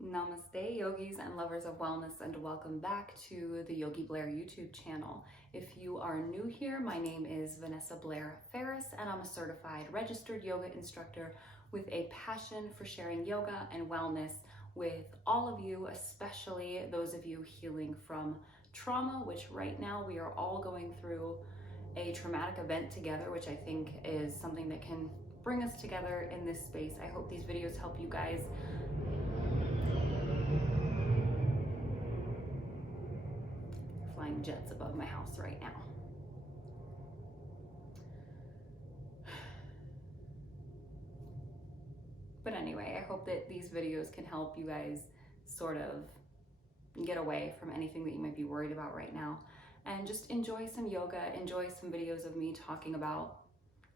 Namaste, yogis and lovers of wellness, and welcome back to the Yogi Blair YouTube channel. If you are new here, my name is Vanessa Blair Ferris, and I'm a certified registered yoga instructor with a passion for sharing yoga and wellness with all of you, especially those of you healing from trauma, which right now we are all going through a traumatic event together, which I think is something that can bring us together in this space. I hope these videos help you guys flying jets above my house right now. But anyway, I hope that these videos can help you guys sort of get away from anything that you might be worried about right now and just enjoy some yoga, enjoy some videos of me talking about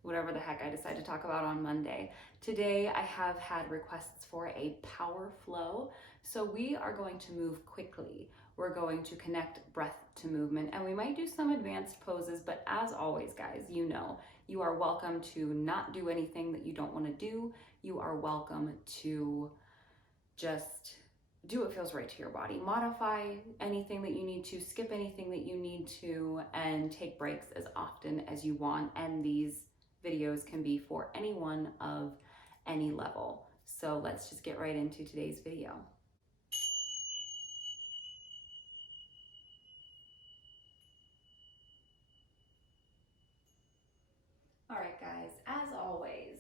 whatever the heck I decide to talk about on Monday. Today I have had requests for a power flow, so we are going to move quickly. We're going to connect breath to movement, and we might do some advanced poses, but as always, guys, you know, you are welcome to not do anything that you don't want to do. You are welcome to just do what feels right to your body. Modify anything that you need to, skip anything that you need to, and take breaks as often as you want. And these videos can be for anyone of any level. So let's just get right into today's video. All right, guys, as always,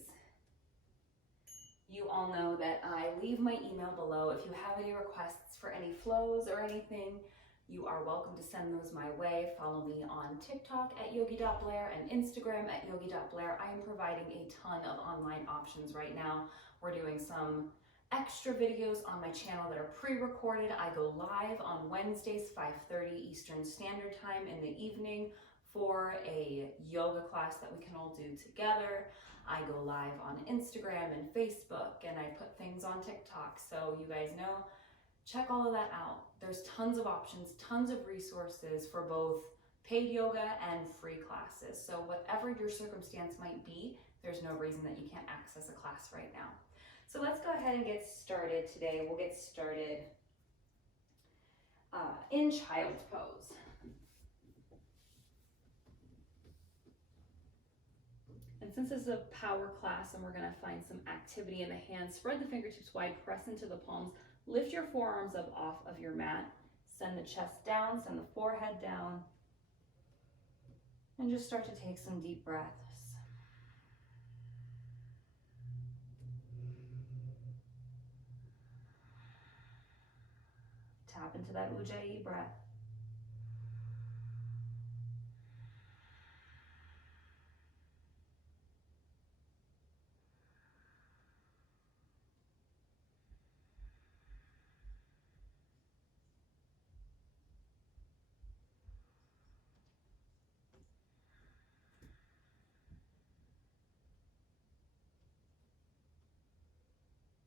you all know that I leave my email below. If you have any requests for any flows or anything, you are welcome to send those my way. Follow me on TikTok at yogi.blair and Instagram at yogi.blair. I am providing a ton of online options right now. We're doing some extra videos on my channel that are pre-recorded. I go live on Wednesdays, 5:30 Eastern Standard Time in the evening for a yoga class that we can all do together. I go live on Instagram and Facebook, and I put things on TikTok. So you guys know, check all of that out. There's tons of options, tons of resources for both paid yoga and free classes. So whatever your circumstance might be, there's no reason that you can't access a class right now. So let's go ahead and get started today. We'll get started in child's pose. And since this is a power class and we're going to find some activity in the hands, spread the fingertips wide, press into the palms, lift your forearms up off of your mat, send the chest down, send the forehead down, and just start to take some deep breaths. Tap into that Ujjayi breath.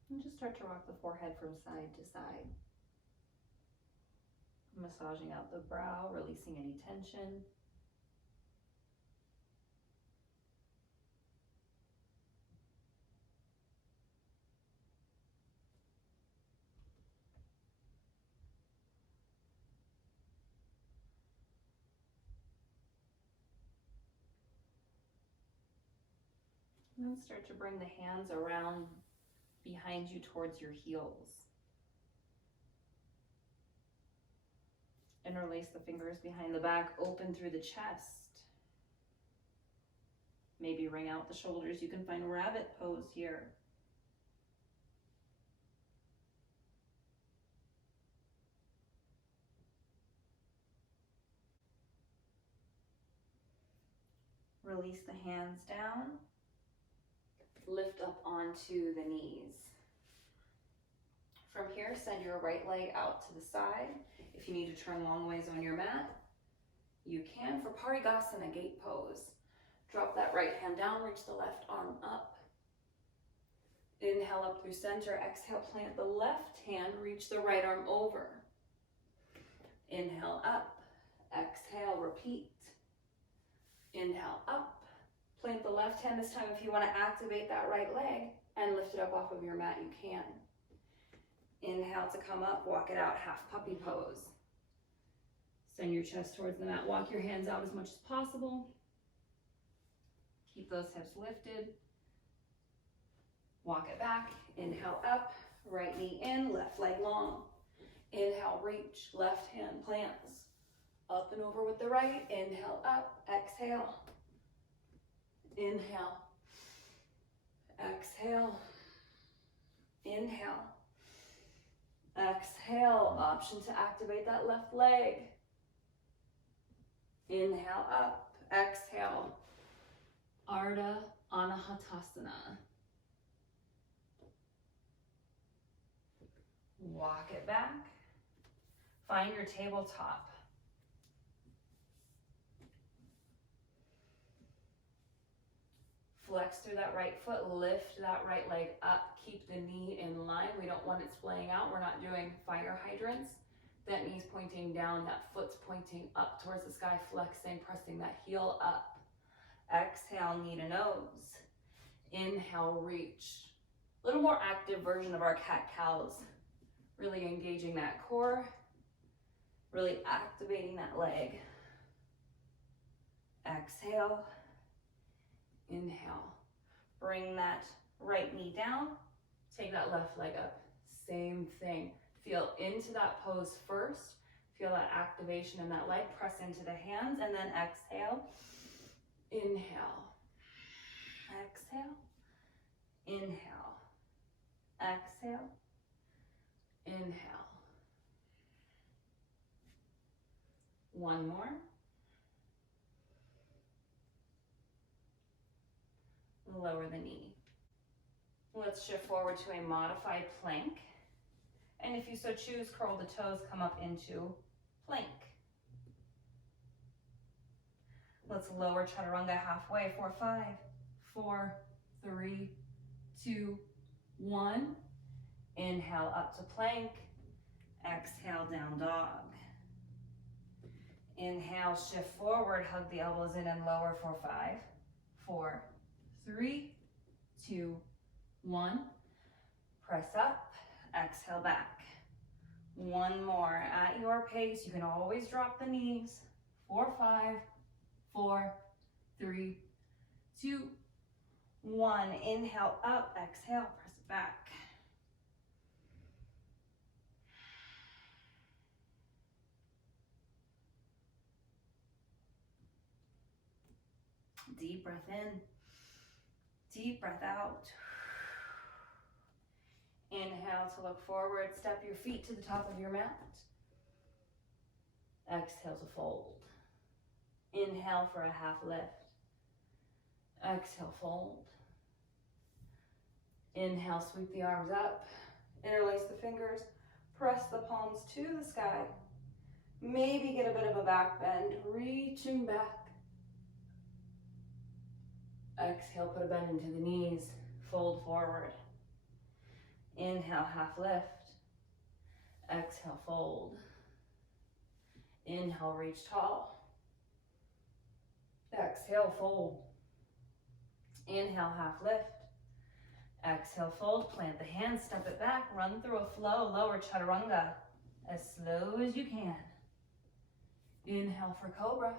And just start to rock the forehead from side to side. Massaging out the brow, releasing any tension. And then start to bring the hands around behind you towards your heels. Interlace the fingers behind the back, open through the chest. Maybe ring out the shoulders. You can find rabbit pose here. Release the hands down. Lift up onto the knees. From here, send your right leg out to the side. If you need to turn long ways on your mat, you can. For Parigasana gate pose, drop that right hand down, reach the left arm up. Inhale up through center, exhale, plant the left hand, reach the right arm over. Inhale up, exhale, repeat. Inhale up, plant the left hand this time. If you want to activate that right leg and lift it up off of your mat, you can. Inhale Inhale to come up, walk it out, half puppy pose. Send your chest towards the mat. Walk your hands out as much as possible. Keep those hips lifted. Walk it back. Inhale up, right knee in, left leg long. Inhale, reach, left hand plants. Up and over with the right. Inhale up, exhale. Inhale. Exhale. Inhale. Exhale. Option to activate that left leg. Inhale up, exhale. Ardha Anahatasana. Walk it back. Find your tabletop. Flex through that right foot, lift that right leg up, keep the knee in line. We don't want it splaying out. We're not doing fire hydrants. That knee's pointing down, that foot's pointing up towards the sky, flexing, pressing that heel up. Exhale, knee to nose. Inhale, reach. A little more active version of our cat-cows. Really engaging that core, really activating that leg. Exhale. Inhale. Bring that right knee down. Take that left leg up. Same thing. Feel into that pose first. Feel that activation in that leg. Press into the hands and then exhale. Inhale. Exhale. Inhale. Exhale. Inhale. One more. Lower the knee. Let's shift forward to a modified plank. And if you so choose, curl the toes, come up into plank. Let's lower chaturanga halfway for 5, 4, 3, 2, 1. Inhale up to plank. Exhale, down dog. Inhale, shift forward, hug the elbows in and lower for 5, 4, 3, 2, 1. Press up, exhale back. One more at your pace. You can always drop the knees. 4, 5, 4, 3, 2, 1. Inhale up, exhale, press it back. Deep breath in, deep breath out. Inhale to look forward, step your feet to the top of your mat. Exhale to fold. Inhale for a half lift. Exhale, fold. Inhale, sweep the arms up, interlace the fingers, press the palms to the sky. Maybe get a bit of a back bend, reaching back. Exhale, put a bend into the knees, fold forward. Inhale, half lift. Exhale, fold. Inhale, reach tall. Exhale, fold. Inhale, half lift. Exhale, fold, plant the hands, step it back, run through a flow, lower chaturanga as slow as you can. Inhale for cobra.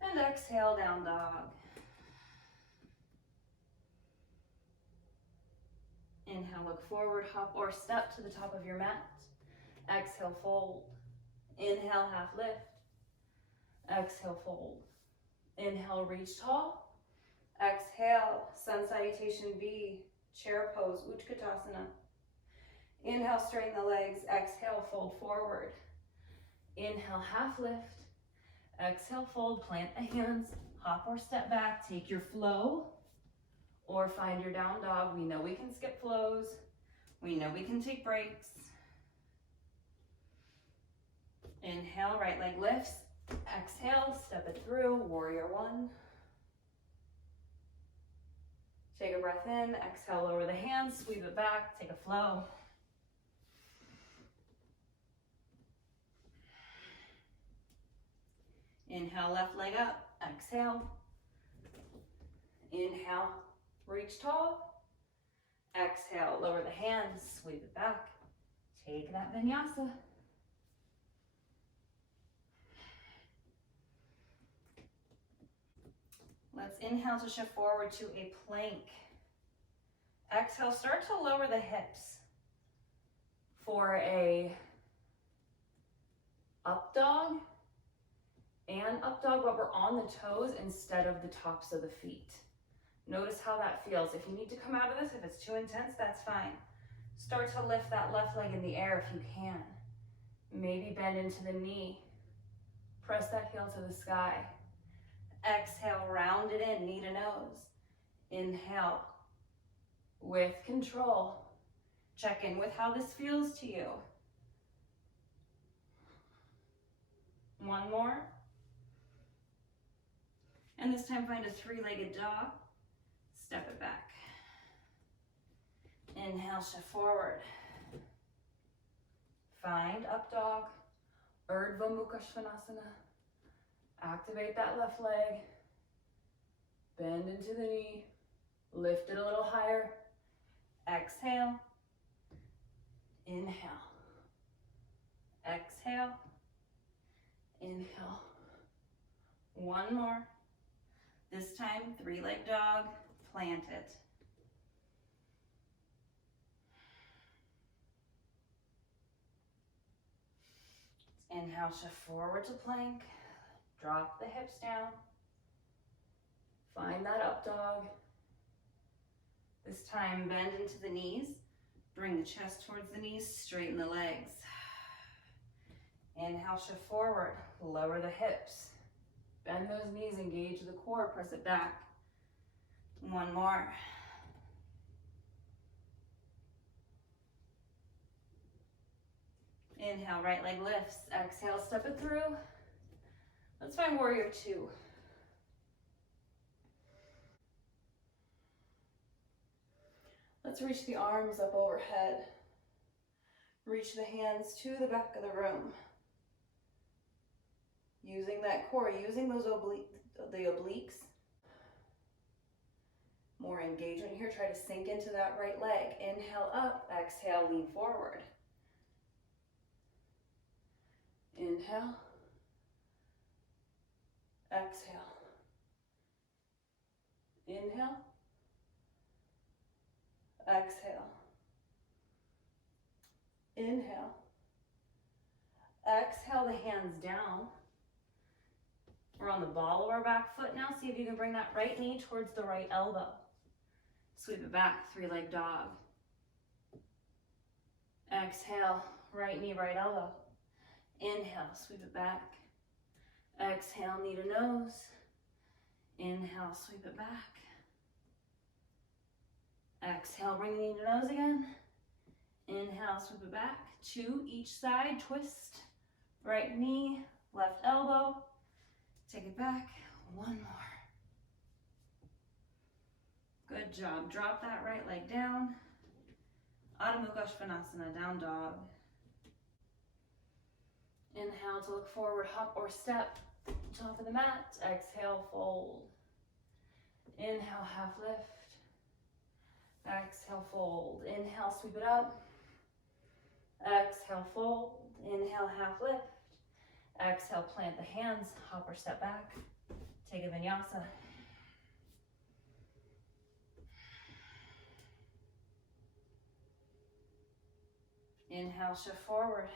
And exhale, down dog. Inhale, look forward, hop or step to the top of your mat. Exhale, fold. Inhale, half lift. Exhale, fold. Inhale, reach tall. Exhale, sun salutation V, chair pose, Utkatasana. Inhale, straighten the legs. Exhale, fold forward. Inhale, half lift. Exhale, fold, plant the hands, hop or step back, take your flow. Or find your down dog. We know we can skip flows. We know we can take breaks. Inhale, right leg lifts. Exhale, step it through, warrior one. Take a breath in, exhale, lower the hands, sweep it back, take a flow. Inhale, left leg up, exhale. Inhale. Reach tall. Exhale, lower the hands, sweep it back. Take that vinyasa. Let's inhale to shift forward to a plank. Exhale, start to lower the hips for a up dog and up dog, but we're on the toes instead of the tops of the feet. Notice how that feels. If you need to come out of this, if it's too intense, that's fine. Start to lift that left leg in the air if you can. Maybe bend into the knee. Press that heel to the sky. Exhale, round it in, knee to nose. Inhale, with control. Check in with how this feels to you. One more. And this time find a three-legged dog. Step it back. Inhale, shift forward. Find up dog, Urdhva Mukha Svanasana. Activate that left leg. Bend into the knee. Lift it a little higher. Exhale. Inhale. Exhale. Inhale. One more. This time, three-leg dog. Plant it. Inhale, shift forward to plank. Drop the hips down. Find that up dog. This time, bend into the knees. Bring the chest towards the knees, straighten the legs. Inhale, shift forward. Lower the hips. Bend those knees, engage the core, press it back. One more. Inhale, right leg lifts. Exhale, step it through. Let's find warrior two. Let's reach the arms up overhead. Reach the hands to the back of the room. Using that core, using those the obliques. More engagement here. Try to sink into that right leg. Inhale up, exhale, lean forward. Inhale. Exhale. Inhale. Exhale. Inhale. Exhale the hands down. We're on the ball of our back foot now. See if you can bring that right knee towards the right elbow. Sweep it back, three-leg dog. Exhale, right knee, right elbow. Inhale, sweep it back. Exhale, knee to nose. Inhale, sweep it back. Exhale, bring the knee to nose again. Inhale, sweep it back. Two each side, twist. Right knee, left elbow. Take it back. One more. Good job. Drop that right leg down. Adho Mukha Svanasana, down dog. Inhale to look forward, hop or step. Top of the mat. Exhale, fold. Inhale, half lift. Exhale, fold. Inhale, sweep it up. Exhale, fold. Inhale, half lift. Exhale, plant the hands, hop or step back. Take a vinyasa. Inhale, shift forward.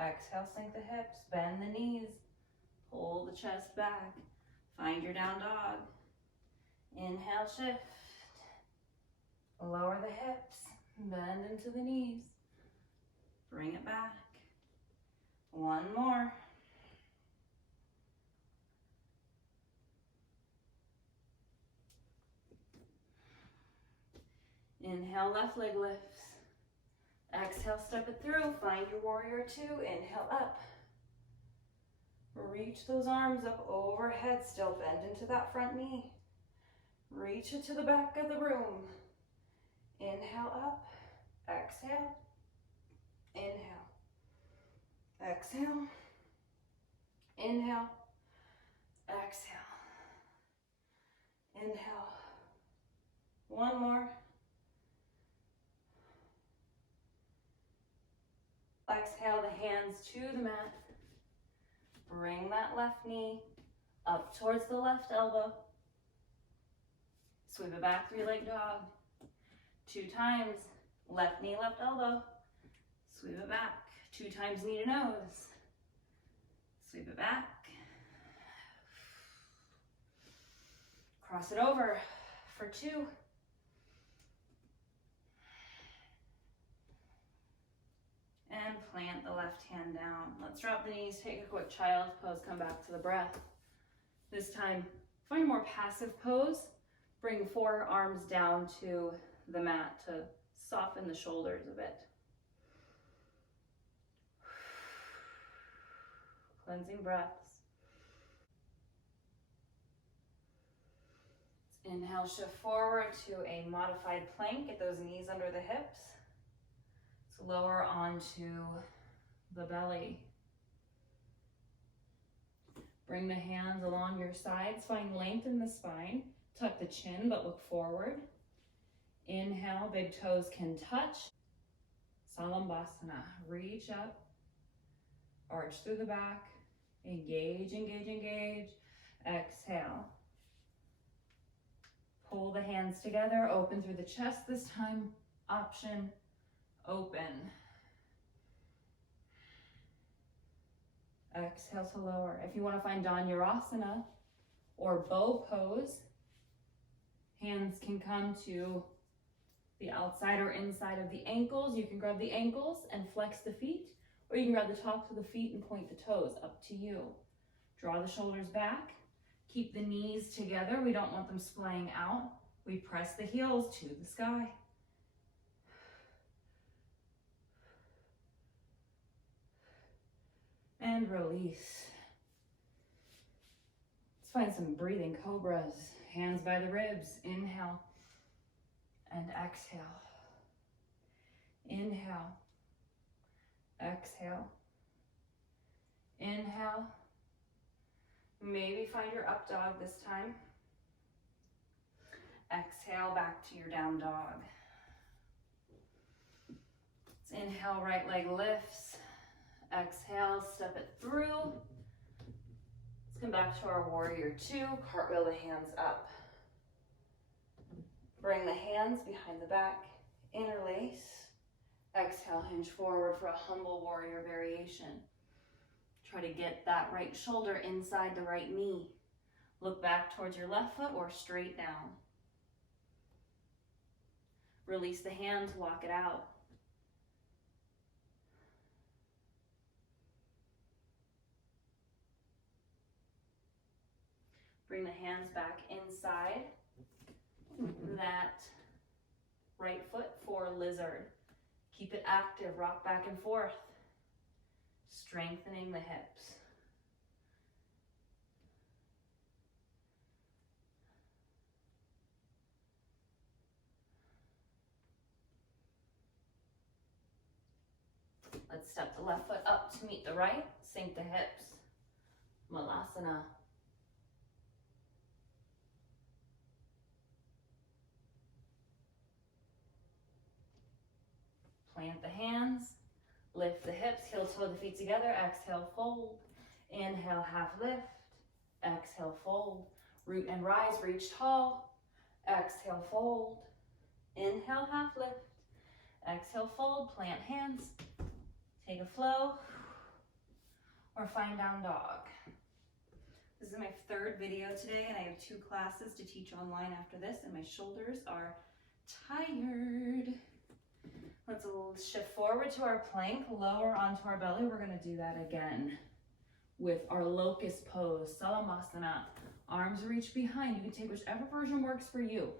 Exhale, sink the hips, bend the knees. Pull the chest back. Find your down dog. Inhale, shift. Lower the hips, bend into the knees. Bring it back. One more. Inhale, left leg lifts. Exhale, step it through. Find your warrior two. Inhale, up. Reach those arms up overhead. Still bend into that front knee. Reach it to the back of the room. Inhale, up. Exhale. Inhale. Exhale. Inhale. Exhale. Inhale. One more. Exhale the hands to the mat. Bring that left knee up towards the left elbow. Sweep it back, three-leg dog. 2 times, left knee, left elbow. Sweep it back. 2 times knee to nose. Sweep it back. Cross it over for 2. And plant the left hand down. Let's drop the knees, take a quick child's pose, come back to the breath. This time, find a more passive pose. Bring forearms down to the mat to soften the shoulders a bit. Cleansing breaths. Inhale, shift forward to a modified plank. Get those knees under the hips. So lower onto the belly. Bring the hands along your sides. Find length in the spine. Tuck the chin, but look forward. Inhale, big toes can touch. Salambhasana. Reach up. Arch through the back. Engage, engage, engage. Exhale. Pull the hands together. Open through the chest this time. Option. Open. Exhale to lower. If you want to find Dhanurasana or bow pose, hands can come to the outside or inside of the ankles. You can grab the ankles and flex the feet, or you can grab the tops of the feet and point the toes, up to you. Draw the shoulders back. Keep the knees together. We don't want them splaying out. We press the heels to the sky. And release. Let's find some breathing cobras. Hands by the ribs. Inhale and exhale. Inhale. Exhale. Inhale. Maybe find your up dog this time. Exhale back to your down dog. Let's inhale, right leg lifts. Exhale, step it through. Let's come back to our warrior 2. Cartwheel the hands up. Bring the hands behind the back. Interlace. Exhale, hinge forward for a humble warrior variation. Try to get that right shoulder inside the right knee. Look back towards your left foot or straight down. Release the hands, walk it out. Bring the hands back inside that right foot for lizard. Keep it active, rock back and forth, strengthening the hips. Let's step the left foot up to meet the right, sink the hips. Malasana. Plant the hands, lift the hips, heel toe the feet together, exhale, fold. Inhale, half lift, exhale, fold. Root and rise, reach tall, exhale, fold. Inhale, half lift, exhale, fold, plant hands, take a flow, or find down dog. This is my 3rd video today, and I have 2 classes to teach online after this, and my shoulders are tired. Let's shift forward to our plank, lower onto our belly. We're going to do that again with our locust pose, Salambhasana. Arms reach behind. You can take whichever version works for you.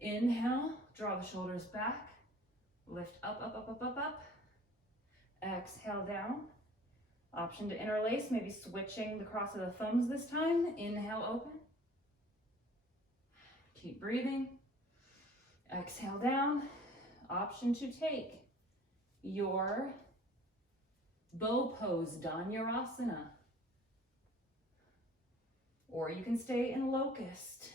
Inhale, draw the shoulders back. Lift up, up, up, up, up, up. Exhale down. Option to interlace, maybe switching the cross of the thumbs this time. Inhale, open. Keep breathing. Exhale down. Option to take your bow pose, Dhanurasana. Or you can stay in locust.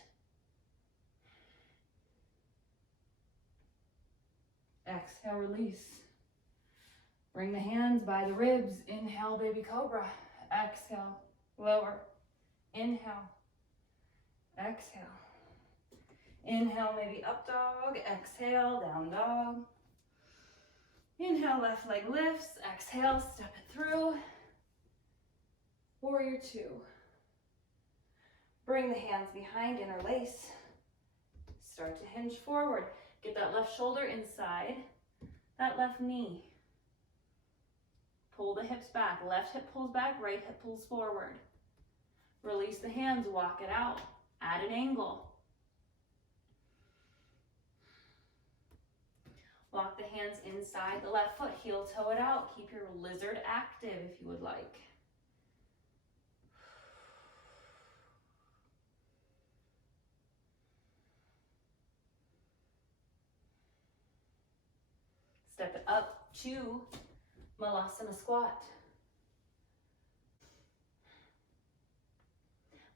Exhale, release. Bring the hands by the ribs. Inhale, baby cobra. Exhale, lower. Inhale, exhale. Inhale, maybe up dog. Exhale, down dog. Inhale, left leg lifts. Exhale, step it through. Warrior two. Bring the hands behind, interlace. Start to hinge forward. Get that left shoulder inside that left knee. Pull the hips back. Left hip pulls back, right hip pulls forward. Release the hands, walk it out. Add an angle. Walk the hands inside the left foot, heel toe it out. Keep your lizard active if you would like. Step it up to Malasana squat.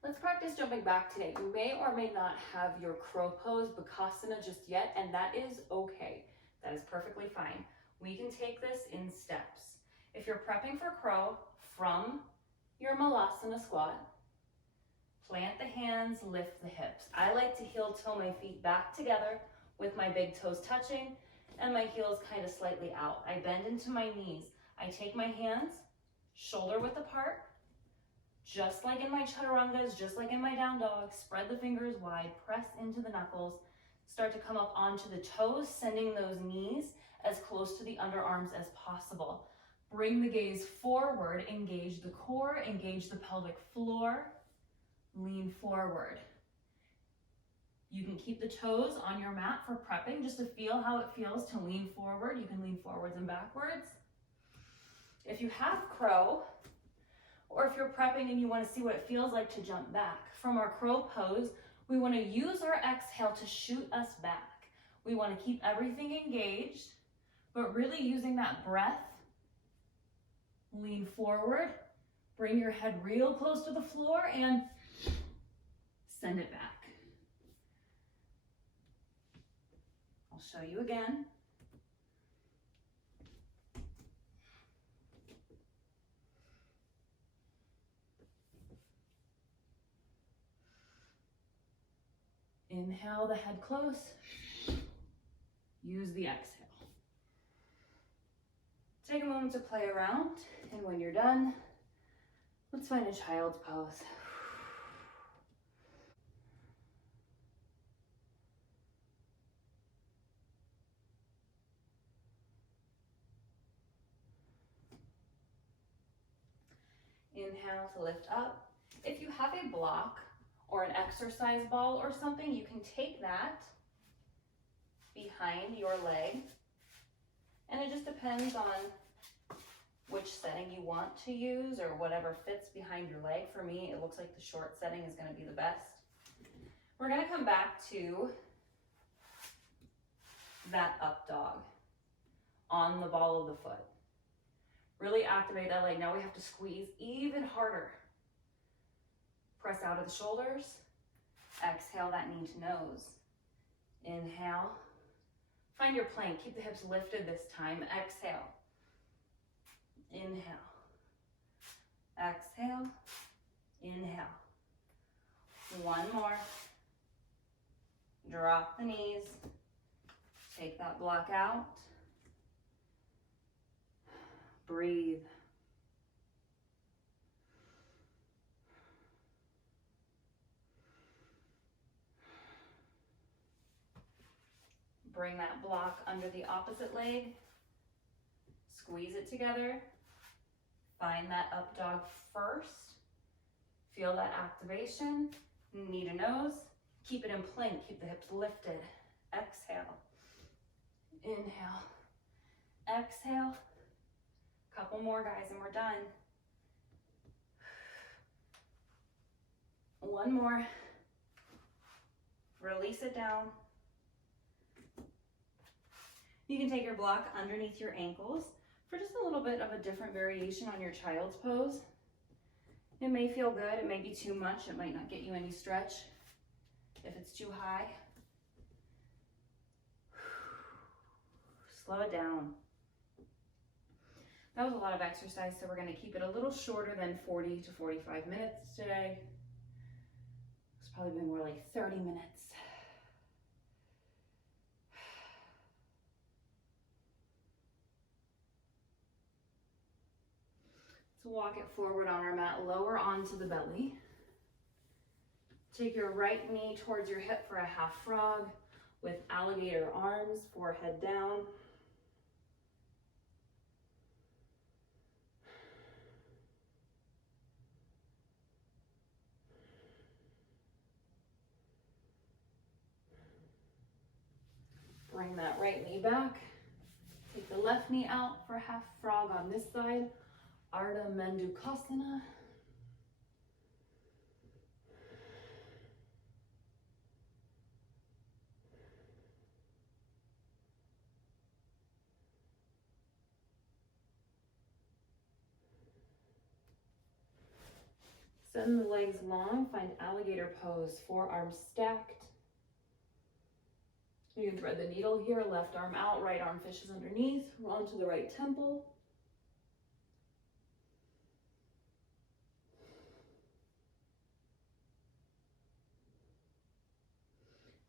Let's practice jumping back today. You may or may not have your crow pose, Bakasana just yet, and that is okay. That is perfectly fine. We can take this in steps. If you're prepping for crow, from your Malasana squat, plant the hands, lift the hips. I like to heel toe my feet back together with my big toes touching and my heels kind of slightly out. I bend into my knees. I take my hands, shoulder width apart, just like in my chaturangas, just like in my down dog. Spread the fingers wide, press into the knuckles, start to come up onto the toes, sending those knees as close to the underarms as possible. Bring the gaze forward, engage the core, engage the pelvic floor, lean forward. You can keep the toes on your mat for prepping just to feel how it feels to lean forward. You can lean forwards and backwards. If you have crow, or if you're prepping and you want to see what it feels like to jump back, from our crow pose, we want to use our exhale to shoot us back. We want to keep everything engaged, but really using that breath. Lean forward, bring your head real close to the floor and send it back. I'll show you again. Inhale, the head close. Use the exhale. Take a moment to play around, and when you're done, let's find a child's pose. Inhale to lift up. If you have a block or an exercise ball or something, you can take that behind your leg. And it just depends on which setting you want to use or whatever fits behind your leg. For me, it looks like the short setting is going to be the best. We're going to come back to that up dog on the ball of the foot. Really activate that leg. Now we have to squeeze even harder. Press out of the shoulders. Exhale that knee to nose. Inhale. Find your plank. Keep the hips lifted this time. Exhale. Inhale. Exhale. Inhale. One more. Drop the knees. Take that block out. Breathe. Bring that block under the opposite leg. Squeeze it together. Find that up dog first. Feel that activation. Knee to nose. Keep it in plank. Keep the hips lifted. Exhale. Inhale. Exhale. Couple more, guys, and we're done. One more. Release it down. You can take your block underneath your ankles for just a little bit of a different variation on your child's pose. It may feel good, it may be too much, it might not get you any stretch if it's too high. Slow it down. That was a lot of exercise, so we're going to keep it a little shorter than 40 to 45 minutes today. It's probably been more like 30 minutes. So walk it forward on our mat, lower onto the belly. Take your right knee towards your hip for a half frog with alligator arms, forehead down. Bring that right knee back. Take the left knee out for half frog on this side. Ardha Mendukasana. Send the legs long, find alligator pose, forearms stacked. You can thread the needle here, left arm out, right arm fishes underneath, onto the right temple.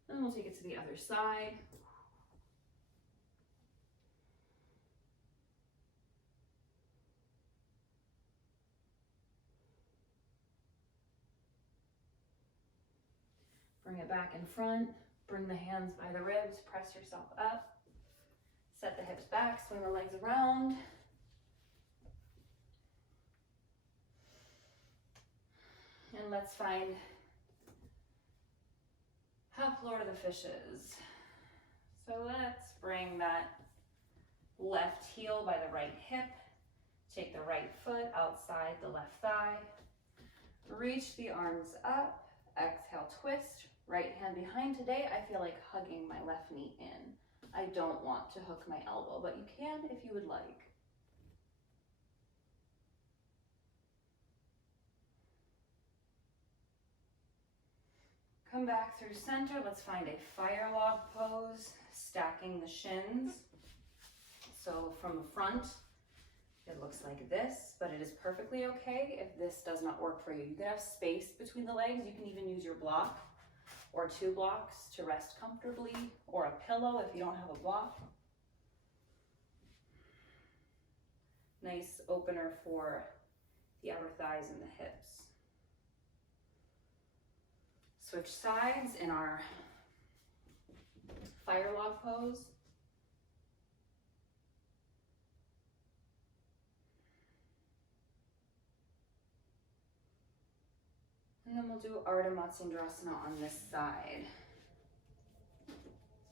Then we'll take it to the other side. Bring it back in front. Bring the hands by the ribs, press yourself up. Set the hips back, swing the legs around. And let's find half Lord of the Fishes. So let's bring that left heel by the right hip. Take the right foot outside the left thigh. Reach the arms up. Exhale, twist. Right hand behind. Today, I feel like hugging my left knee in. I don't want to hook my elbow, but you can if you would like. Come back through center. Let's find a fire log pose, stacking the shins. So from the front, it looks like this, but it is perfectly okay if this does not work for you. You can have space between the legs. You can even use your block or 2 blocks to rest comfortably, or a pillow if you don't have a block. Nice opener for the outer thighs and the hips. Switch sides in our fire log pose. And then we'll do Ardha Matsyendrasana on this side.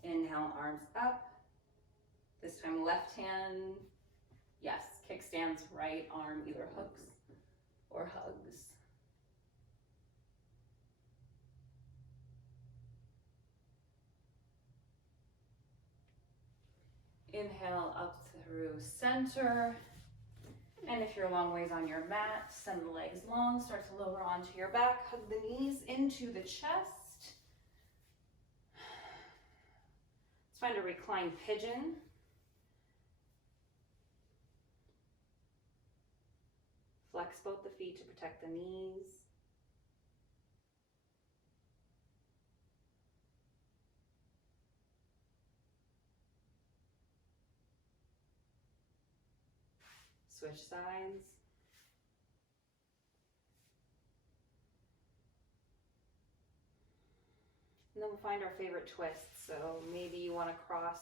Inhale, arms up. This time left hand, yes, kickstands, right arm either hooks or hugs. Inhale up through center. And if you're a long ways on your mat, send the legs long, start to lower onto your back, hug the knees into the chest. Let's find a reclined pigeon. Flex both the feet to protect the knees. Switch sides. And then we'll find our favorite twist. So maybe you want to cross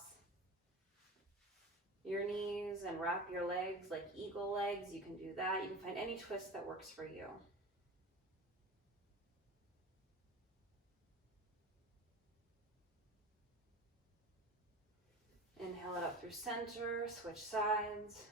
your knees and wrap your legs like eagle legs. You can do that. You can find any twist that works for you. Inhale it up through center, switch sides.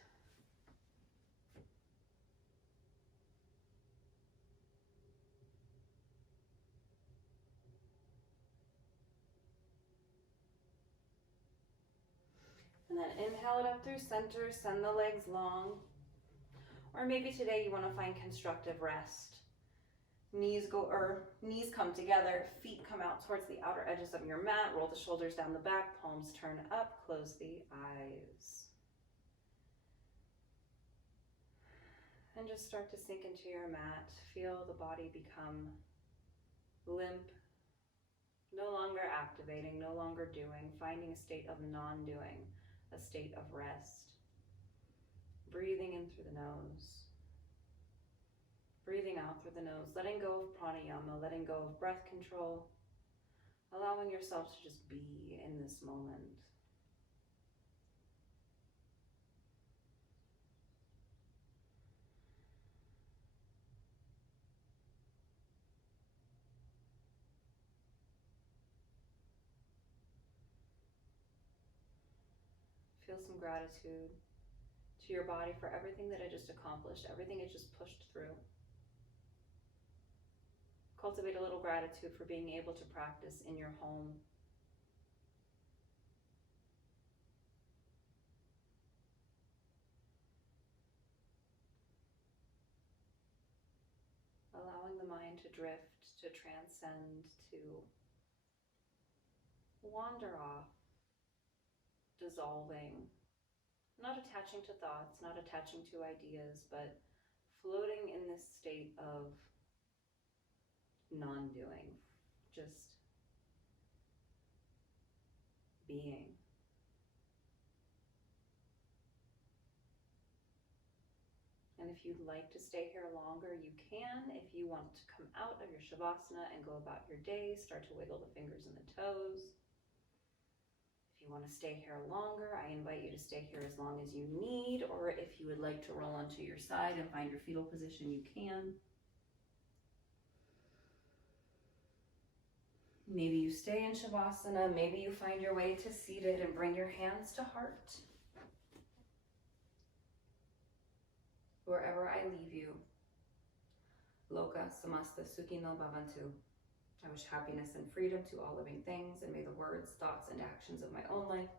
And then inhale it up through center, send the legs long. Or maybe today you want to find constructive rest. Knees come together, feet come out towards the outer edges of your mat, roll the shoulders down the back, palms turn up, close the eyes. And just start to sink into your mat. Feel the body become limp, no longer activating, no longer doing, finding a state of non-doing, a state of rest. Breathing in through the nose, breathing out through the nose, letting go of pranayama, letting go of breath control, allowing yourself to just be in this moment. Feel some gratitude to your body for everything that it just accomplished, everything it just pushed through. Cultivate a little gratitude for being able to practice in your home. Allowing the mind to drift, to transcend, to wander off, dissolving, not attaching to thoughts, not attaching to ideas, but floating in this state of non-doing, just being. And if you'd like to stay here longer, you can. If you want to come out of your Shavasana and go about your day, start to wiggle the fingers and the toes. If you want to stay here longer, I invite you to stay here as long as you need, or if you would like to roll onto your side and find your fetal position, you can. Maybe you stay in Shavasana, maybe you find your way to seated and bring your hands to heart. Wherever I leave you, Loka Samasta Sukhino Bhavantu. I wish happiness and freedom to all living things, and may the words, thoughts, and actions of my own life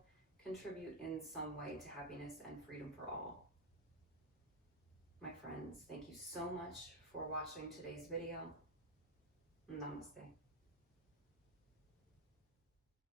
contribute in some way to happiness and freedom for all. My friends, thank you so much for watching today's video. Namaste.